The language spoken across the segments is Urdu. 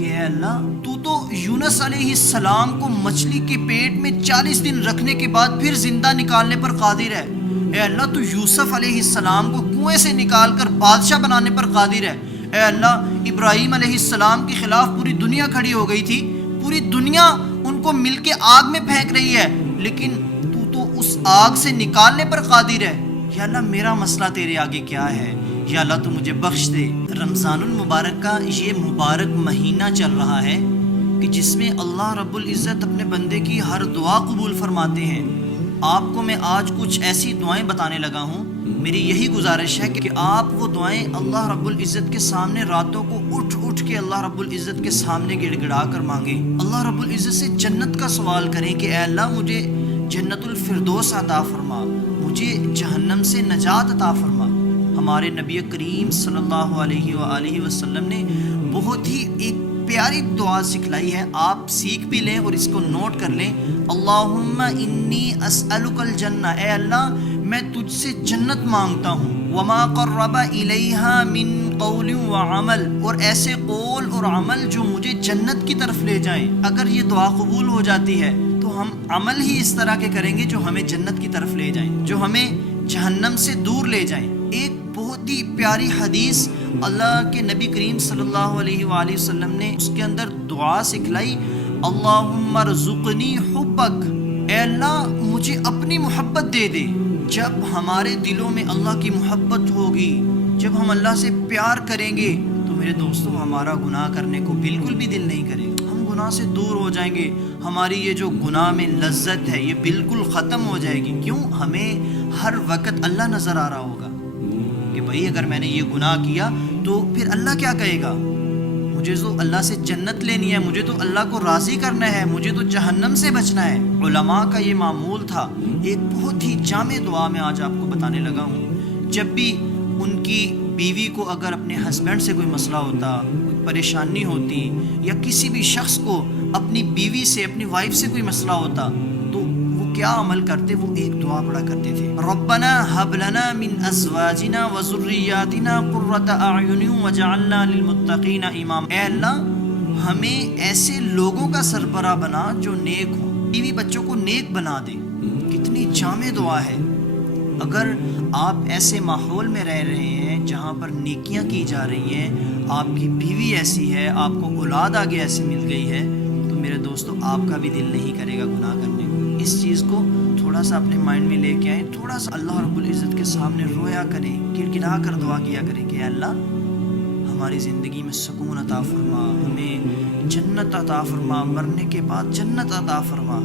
کہ اے اللہ تو یونس علیہ السلام کو مچھلی کے پیٹ میں 40 دن رکھنے کے بعد پھر زندہ نکالنے پر قادر ہے۔ اے اللہ تو یوسف علیہ السلام کو کنویں سے نکال کر بادشاہ بنانے پر قادر ہے۔ اے اللہ ابراہیم علیہ السلام کے خلاف پوری دنیا کھڑی ہو گئی تھی، پوری دنیا ان کو مل کے آگ میں پھینک رہی ہے، لیکن تو اس آگ سے نکالنے پر قادر ہے۔ یا اللہ میرا مسئلہ تیرے آگے کیا ہے؟ یا اللہ تو مجھے بخش دے۔ رمضان المبارک کا یہ مبارک مہینہ چل رہا ہے کہ جس میں اللہ رب العزت اپنے بندے کی ہر دعا قبول فرماتے ہیں۔ آپ کو میں آج کچھ ایسی دعائیں بتانے لگا ہوں، میری یہی گزارش ہے کہ آپ وہ دعائیں اللہ رب العزت کے سامنے راتوں کو اٹھ کے اللہ رب العزت کے سامنے گڑ گڑا کر مانگیں۔ اللہ رب العزت سے جنت کا سوال کریں کہ اے اللہ مجھے جنت الفردوس عطا فرما، مجھے جہنم سے نجات عطا فرما۔ ہمارے نبی کریم صلی اللہ علیہ وآلہ وسلم نے بہت ہی ایک پیاری دعا سکھلائی ہے، آپ سیکھ بھی لیں اور اس کو نوٹ کر لیں۔ اللہم انی اسألک الجنہ، اے اللہ میں تجھ سے جنت مانگتا ہوں، وما قرب الیہا من قول وعمل، اور ایسے قول اور عمل جو مجھے جنت کی طرف لے جائیں۔ اگر یہ دعا قبول ہو جاتی ہے تو ہم عمل ہی اس طرح کے کریں گے جو ہمیں جنت کی طرف لے جائیں، جو ہمیں جہنم سے دور لے جائیں۔ ایک بہت ہی پیاری حدیث اللہ کے نبی کریم صلی اللہ علیہ وآلہ وسلم نے اس کے اندر دعا سکھلائی، اللہم ارزقنی حبک، اے اللہ مجھے اپنی محبت دے دے۔ جب ہمارے دلوں میں اللہ کی محبت ہوگی، جب ہم اللہ سے پیار کریں گے تو میرے دوستوں ہمارا گناہ کرنے کو بالکل بھی دل نہیں کرے گا، ہم گناہ سے دور ہو جائیں گے، ہماری یہ جو گناہ میں لذت ہے یہ بالکل ختم ہو جائے گی۔ کیوں؟ ہمیں ہر وقت اللہ نظر آ رہا ہوگا کہ بھئی اگر میں نے یہ گناہ کیا تو پھر اللہ کیا کہے گا؟ مجھے تو اللہ سے جنت لینی ہے، مجھے تو اللہ کو راضی کرنا ہے، مجھے تو جہنم سے بچنا ہے۔ علماء کا یہ معمول تھا۔ ایک بہت ہی جامع دعا میں آج آپ کو بتانے لگا ہوں۔ جب بھی ان کی بیوی کو اگر اپنے ہسبینڈ سے کوئی مسئلہ ہوتا، کوئی پریشانی ہوتی، یا کسی بھی شخص کو اپنی بیوی سے، اپنی وائف سے کوئی مسئلہ ہوتا، تو وہ کیا عمل کرتے؟ وہ ایک دعا پڑھا کرتے تھے، ربنا ہب لنا من ازواجنا وذریاتنا قرۃ اعین وجعلنا للمتقین اماما، اے اللہ ہمیں ایسے لوگوں کا سربراہ بنا جو نیک ہوں، بیوی بچوں کو نیک بنا دے۔ کتنی جامع دعا ہے۔ اگر آپ ایسے ماحول میں رہ رہے ہیں جہاں پر نیکیاں کی جا رہی ہیں، آپ کی بیوی ایسی ہے، آپ کو اولاد آگے ایسی مل گئی ہے، تو میرے دوستو آپ کا بھی دل نہیں کرے گا گناہ کرنے کو۔ اس چیز کو تھوڑا سا اپنے مائنڈ میں لے کے آئیں، تھوڑا سا اللہ رب العزت کے سامنے رویا کریں، گڑگڑا کر دعا کیا کریں کہ اے اللہ ہماری زندگی میں سکون عطا فرما، ہمیں جنت عطا فرما، مرنے کے بعد جنت عطا فرما۔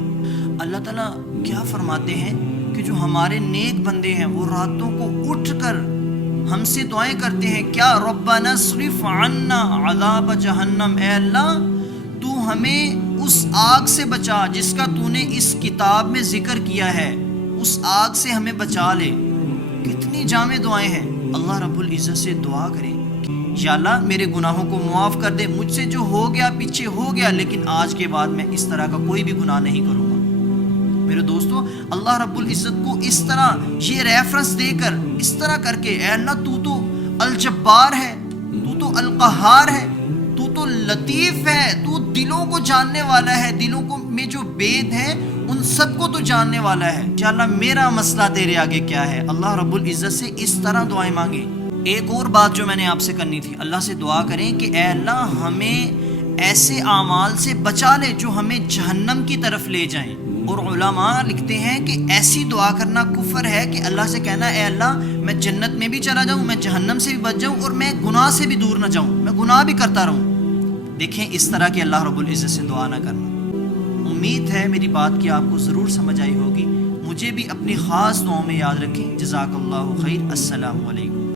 اللہ تعالیٰ کیا فرماتے ہیں کہ جو ہمارے نیک بندے ہیں وہ راتوں کو اٹھ کر ہم سے دعائیں کرتے ہیں، کیا ربنا اصرف عنا عذاب جہنم، اے اللہ تو ہمیں اس آگ سے بچا جس کا تو نے اس کتاب میں ذکر کیا ہے، اس آگ سے ہمیں بچا لے۔ کتنی جامع دعائیں ہیں۔ اللہ رب العزت سے دعا کریں، یا اللہ میرے گناہوں کو معاف کر دے، مجھ سے جو ہو گیا پیچھے ہو گیا، لیکن آج کے بعد میں اس طرح کا کوئی بھی گناہ نہیں کروں گا۔ میرے دوستو اللہ رب العزت کو اس طرح یہ ریفرنس دے کر، اس طرح کر کے، اے اللہ تو الجبار ہے، تو القہار ہے، تو لطیف ہے، تو دلوں کو جاننے والا ہے، دلوں کو میں جو بید ہیں ان سب کو تو جاننے والا ہے۔ یا اللہ میرا مسئلہ تیرے آگے کیا ہے؟ اللہ رب العزت سے اس طرح دعائیں مانگیں۔ ایک اور بات جو میں نے آپ سے کرنی تھی، اللہ سے دعا کریں کہ اے اللہ ہمیں ایسے اعمال سے بچا لے جو ہمیں جہنم کی طرف لے جائیں۔ اور علماء لکھتے ہیں کہ ایسی دعا کرنا کفر ہے کہ اللہ سے کہنا اے اللہ میں جنت میں بھی چلا جاؤں، میں جہنم سے بھی بچ جاؤں، اور میں گناہ سے بھی دور نہ جاؤں، میں گناہ بھی کرتا رہوں۔ دیکھیں اس طرح کی اللہ رب العزت سے دعا نہ کرنا۔ امید ہے میری بات کی آپ کو ضرور سمجھ آئی ہوگی۔ مجھے بھی اپنی خاص دعاؤں میں یاد رکھیں۔ جزاک اللہ خیر۔ السلام علیکم۔